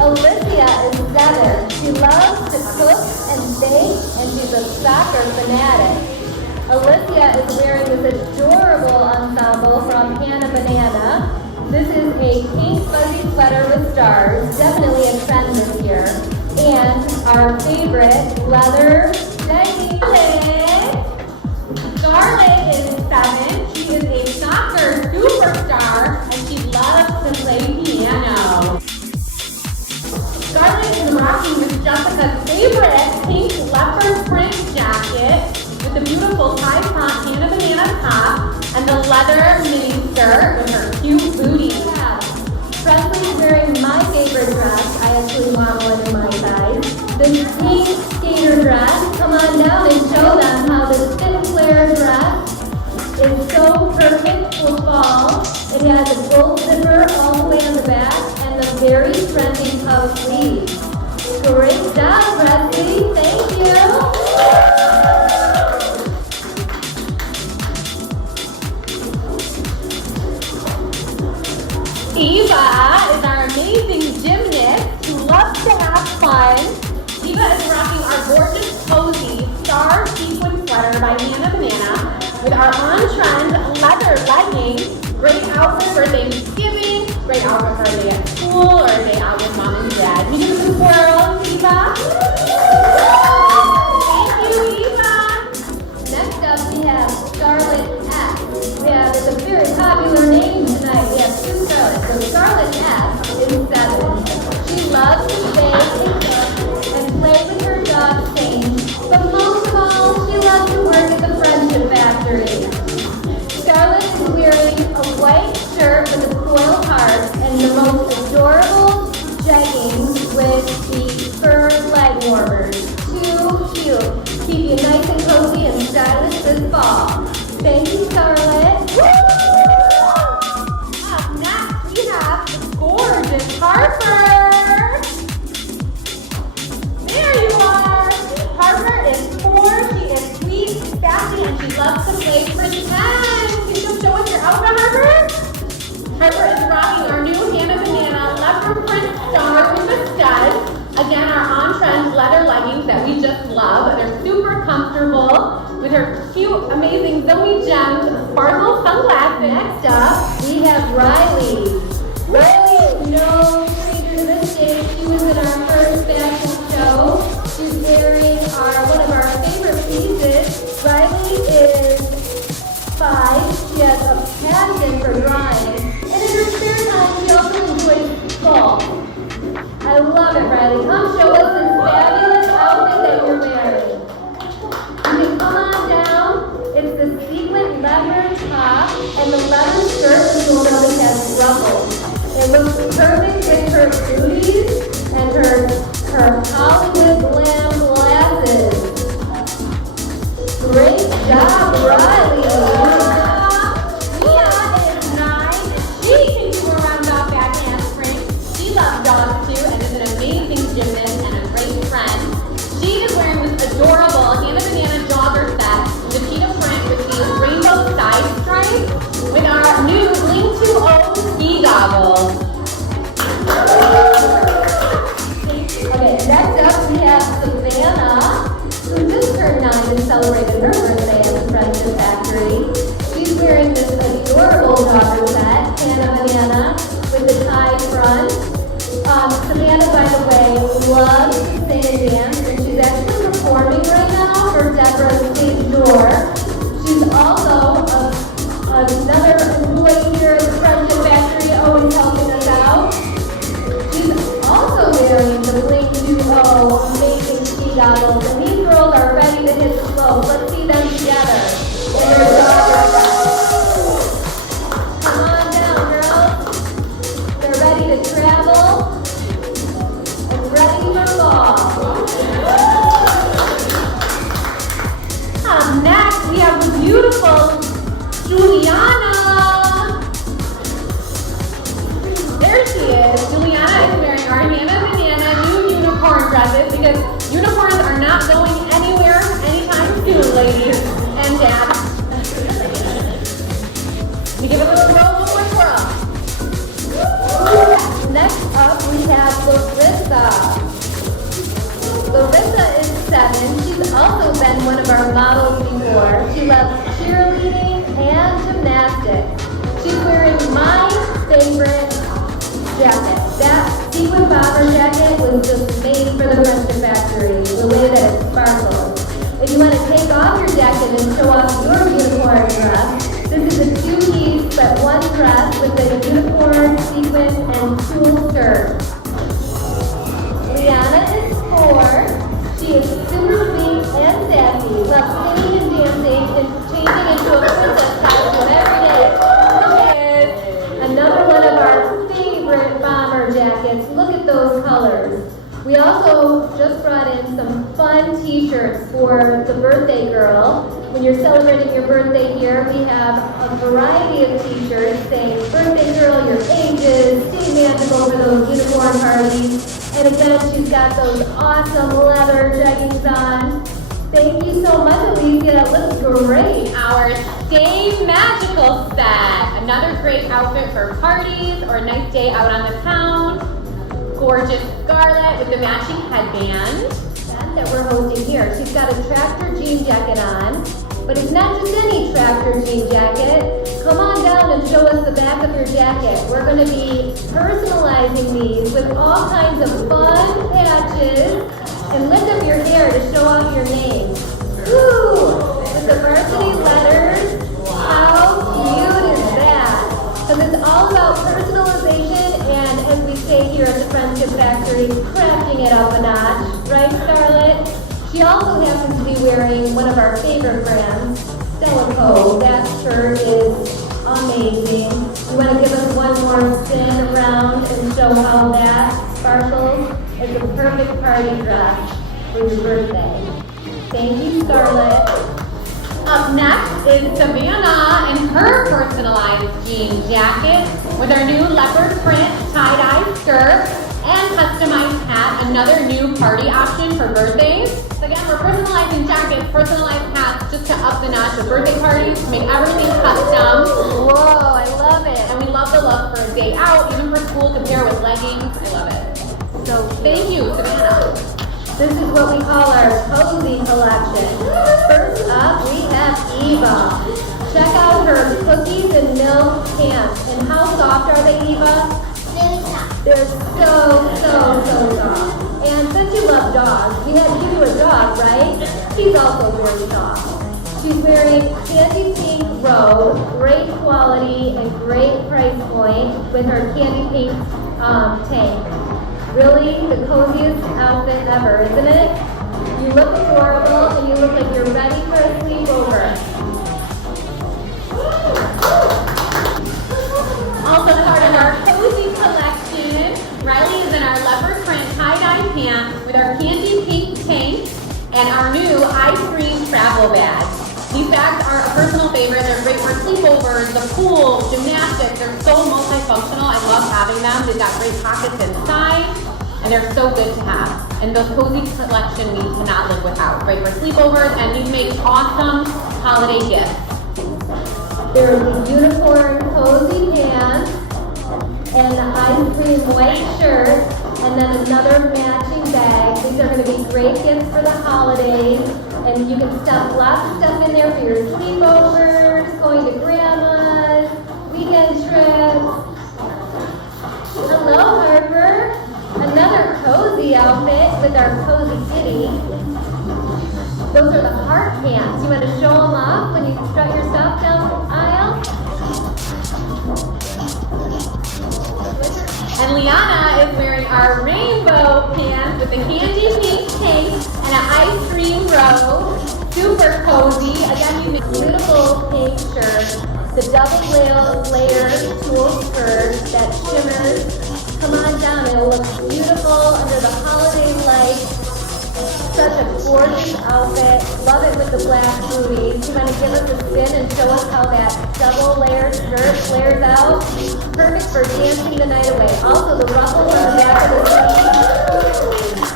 Olivia is 7. She loves to cook and bake, and she's a soccer fanatic. Olivia is wearing this adorable ensemble from Hannah Banana. This is a pink fuzzy sweater with stars, definitely a trend this year. And our favorite leather leggings. Scarlett is 7. She is a soccer superstar and she loves to play piano. Scarlett is rocking with Jessica's favorite pink leopard print jacket with the beautiful tie front Hannah Banana top and the leather mini skirt with her cute booty. Yeah. Presley's wearing my favorite dress. I actually want one in my size. This pink skater dress. Come on down and show them how this thin flare dress is so perfect for fall. It has a gold zipper all the way on the back and the very trendy puff sleeves. Great job, Presley. Thank you. Eva is our amazing gymnast who loves to have fun. Eva is rocking our gorgeous cozy star sequin sweater by Hannah Banana with our on-trend leather leggings. Great outfit for Thanksgiving, great outfit for a day at school or a day out with mom and dad. Can you give us a swirl, Eva? Thank you, Eva. Next up we have Scarlett S. It's a very popular name tonight. We have 2 Scarletts. So Scarlett S is 7. She loves to bake and cook and play with her dog Shane. But most of all, she loves to work at the Friendship Factory. Scarlett is wearing a white shirt with a foil heart and the most adorable jeggings with the fur leg warmers. Too cute. Keep you nice and cozy and stylish this fall. Thank you, Scarlett. Up next, we have the gorgeous Harper. There you are. Harper is 4. She is sweet, sassy, and she loves to play pretend. Can you come show us your outfit, Harper? Harper is rocking our new Hannah Banana leopard print star with a stud. Again, our on-trend leather leggings that we just love. They're super comfortable with her cute, amazing Zoe Gems sparkle sunglasses. Next up, we have Riley. Riley is no stranger to this stage. She was in our first fashion show. She's wearing one of our favorite pieces. Riley is 5. She has a passion for drawing. And in her spare time, she also enjoys golf. I love it, Riley. Come show us this fabulous outfit that you're wearing. You can come on down. It's the sequin leather top and the leather skirt that you'll notice has ruffles. It looks perfect with her booties and her Hollywood glam glasses. Great job, Riley. Mia is 9 and she can do a roundabout back handspring. She loves dogs too and is an amazing gymnast and a great friend. She is wearing this adorable Hannah Banana jogger set, the cheetah print with the rainbow side stripe with our new Blink 2.0 ski goggles. Okay, next up we have Savannah, who just turned 9 and celebrated her birthday at the Friendship Factory. She's wearing this adorable jogger set, Hannah Banana, with the tie front. Savannah, by the way, loves to sing and dance, and she's actually performing right now for Deborah's Stage Door. She's also another employee here at the Friendship Factory, always helping us out. She's also wearing the Blink 2.0 amazing ski goggles, and these girls are ready to hit the slopes. Let's see them together. Come on down, girls. They're ready to travel. Ready for fall. Up next, we have the beautiful Juliana. There she is. Juliana is wearing our Hannah Banana new unicorn dresses because unicorns are not going anywhere anytime soon, ladies and dads. You give it a little twirl. Next up, we have the Larissa. Larissa is 7. She's also been one of our models before. She loves cheerleading and gymnastics. She's wearing my favorite jacket. That sequin bomber jacket was just made for the Friendship Factory, the way that it sparkles. If you want to take off your jacket and show off your unicorn dress, this is a 2-piece but 1 dress with a unicorn, sequin, and tulle shirt. Liana is 4. She is super sweet and sassy, loves singing and dancing and changing into a princess costume every day. Look at another one of our favorite bomber jackets. Look at those colors. We also just brought in some fun t-shirts for the birthday girl. When you're celebrating your birthday here, we have a variety of t-shirts saying, birthday girl, your ages, stay magical for those unicorn parties. And again, she's got those awesome leather jeggings on. Thank you so much, Alicia. That looks great. Our Stay Magical set. Another great outfit for parties or a nice day out on the town. Gorgeous scarlet with the matching headband That we're hosting here. She's got a tractor jean jacket on, but it's not just any tractor jean jacket. Come on down and show us the back of your jacket. We're going to be personalizing these with all kinds of fun patches, and lift up your hair to show off your name. Woo! With the varsity letters. How cute is that? Because it's all about personalization and, as we say here at the Friendship Factory, crafting it up a notch. Right, Scarlett? She also happens to be wearing one of our favorite brands, Stella Co. That shirt is amazing. You want to give us one more spin around and show how that sparkles? It's a perfect party dress for your birthday. Thank you, Scarlett. Up next is Savannah and her personalized jean jacket with our new leopard print tie-dye skirt and customized hat, another new party option for birthdays. Again, we're personalizing jackets, personalized hats just to up the notch of birthday parties, to make everything custom. Whoa, I love it. And we love the look for a day out, even for school to pair with leggings. I love it. So Thank you, Savannah. this is what we call our cozy collection. First up, we have Eva. Check out her cookies and milk pants. And how soft are they, Eva? They're so soft. And since you love dogs, we had to give you a dog, right? He's also very soft. She's wearing candy pink robe, great quality and great price point with her candy pink tank. Really the coziest outfit ever, isn't it? You look adorable and you look like you're ready for a sleepover. Also part of our cozy collection, Riley is in our leopard print tie-dye pants with our candy pink tank and our new ice cream travel bag. These bags are a personal favorite. They're great for sleepovers, the pool, gymnastics. They're so multifunctional. I love having them. They've got great pockets inside, and they're so good to have. And the cozy collection we cannot live without. Great for sleepovers, and these make awesome holiday gifts. There's a unicorn cozy pants and an ice cream white shirt, and then another matching bag. These are going to be great gifts for the holidays, and you can stuff lots of stuff in there for your sleepovers, going to grandma's, weekend trips. Hello, Harper. Another cozy outfit with our cozy kitty. Those are the heart pants. You want to show them off when you strut your stuff down the aisle? And Liana is wearing our rainbow pants with the candy pink tank and an ice cream robe. Super cozy. Again, you make beautiful pink shirt, the double layer tulle skirt that shimmers. Come on down, it'll look beautiful under the holiday lights. Such a gorgeous outfit. Love it with the black booties. You want to give us a spin and show us how that double layer skirt flares out? Perfect for dancing the night away. Also, the ruffles on the back of the sleeve.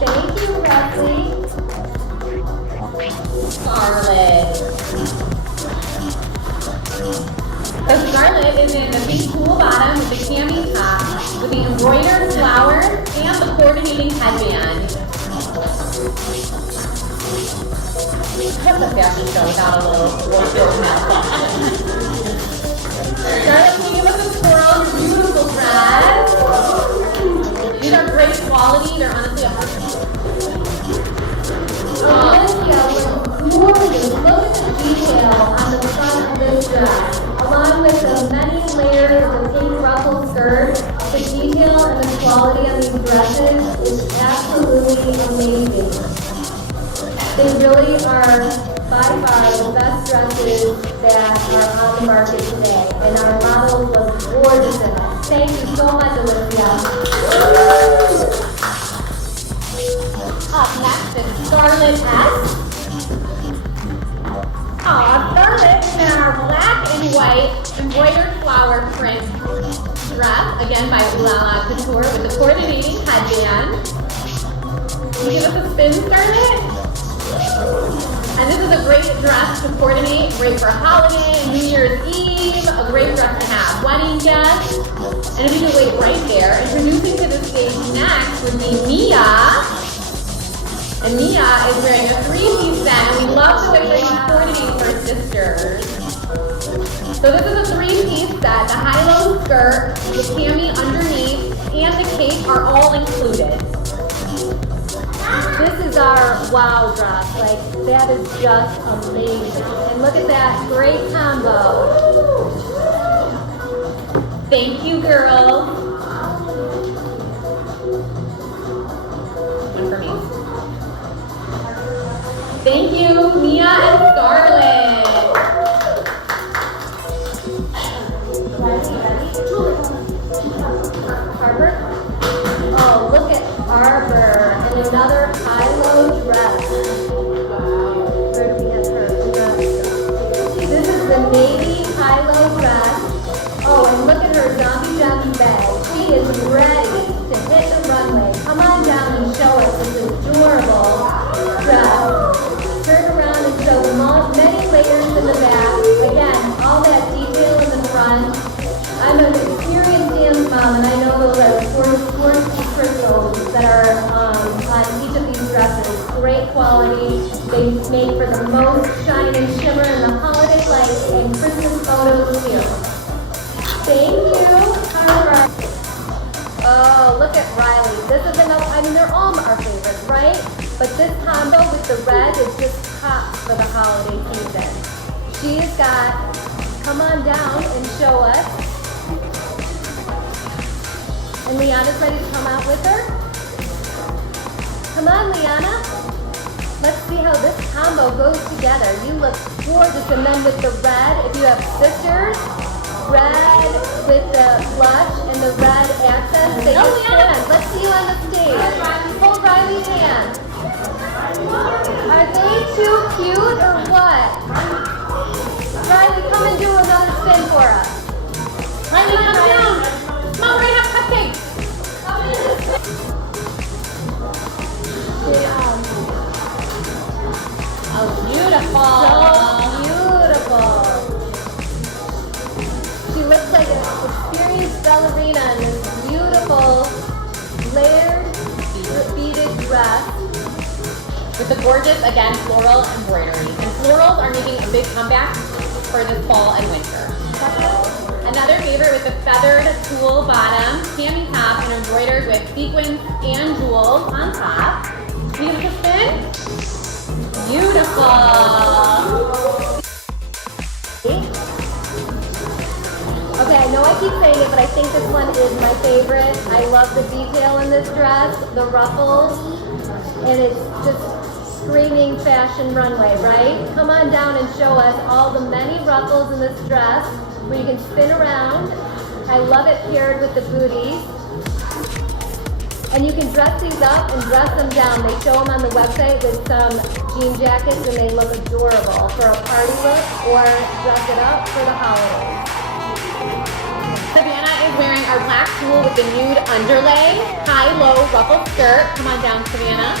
Thank you, Leslie. Scarlet. So Scarlett is in the pink tulle bottom with the cami top, with the embroidered flowers and the coordinating headband. That's a fashion show without a little wardrobe malfunction. Scarlett, can you give us a twirl? Beautiful dress. These are great quality. They're honestly a Olivia was gorgeous. Look at the detail on the front of this dress. Along with the many layers of pink ruffle skirt, the detail and the quality of these dresses is absolutely amazing. They really are by far the best dresses that are on the market today. And our models look gorgeous in them. Thank you so much, Olivia. Up next is Scarlett S. Scarlett in our black and white embroidered flower print dress, again by Ulala Couture with the coordinating headband. Can you give us a spin, Scarlett? And this is a great dress to coordinate, great for holiday, New Year's Eve, a great dress to have wedding guests. And if you can wait right there, introducing to the stage next would be Mia. And Mia is wearing a three-piece set, and we love the way that she's coordinating her sisters. So this is a three-piece set. The high-low skirt, the cami underneath, and the cape are all included. This is our wow dress. Like, that is just amazing. And look at that great combo. Thank you, girls. One for me. Thank you, Mia and Scarlett. Arbor? Oh, look at Arbor and another high-low dress. Where do we have her dress? This is the navy high-low dress. Oh, and look at her zombie jockey bag. She is ready to hit the runway. Come on down and show us this adorable dress. Turn around and show them all, many layers in the back. Again, all that detail in the front. I'm an experienced dance mom, and I know those are the four crystals that are on each of these dresses. Great quality. They make for the most shine and shimmer in the holiday lights and Christmas photos too. Thank you. Oh, look at Riley. This is another, I mean, they're all our favorites, right? But this combo with the red is just top for the holiday season. She's got, come on down and show us. And Liana's ready to come out with her. Come on, Liana. Let's see how this combo goes together. You look gorgeous. And then with the red, if you have sisters, red with the blush and the red accents, they just stand. Let's see you on the stage. Hold Riley's hand. Are they too cute or what? Riley, come and do another spin for us. Riley, come down. Come on, we're gonna have cupcakes. Oh, beautiful. So beautiful. She looks like an experienced ballerina in this beautiful layered beaded dress. With the gorgeous, again, floral embroidery. And florals are making a big comeback for this fall and winter. Another favorite with the feathered tulle bottom, cami top, and embroidered with sequins and jewels on top. Can you give us a spin? Beautiful. Okay, I know I keep saying it, but I think this one is my favorite. I love the detail in this dress, the ruffles, and it's just screaming fashion runway, right? Come on down and show us all the many ruffles in this dress where you can spin around. I love it paired with the booties. And you can dress these up and dress them down. They show them on the website with some jean jackets and they look adorable for a party look or dress it up for the holidays. Savannah is wearing our black tulle with the nude underlay, high-low ruffled skirt. Come on down, Savannah.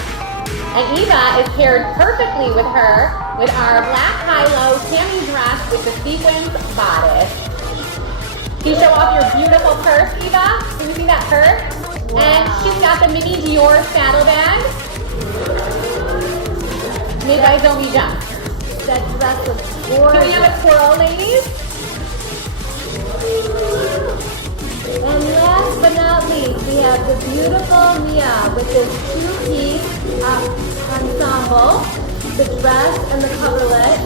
And Eva is paired perfectly with her with our black high-low cami dress with the sequins bodice. Can you show off your beautiful purse, Eva? Can you see that purse? Wow. And she's got the mini Dior saddle bag. You guys don't be jump. That dress was Can gorgeous. we have a twirl, ladies? And last but not least, we have the beautiful Mia with this two-piece ensemble, the dress and the coverlet.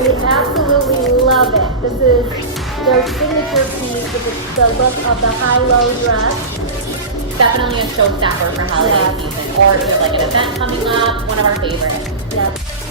We absolutely love it. This is their signature piece with the look of the high-low dress. Definitely a showstopper for holiday season, or if you have like an event coming up, one of our favorites. Yes.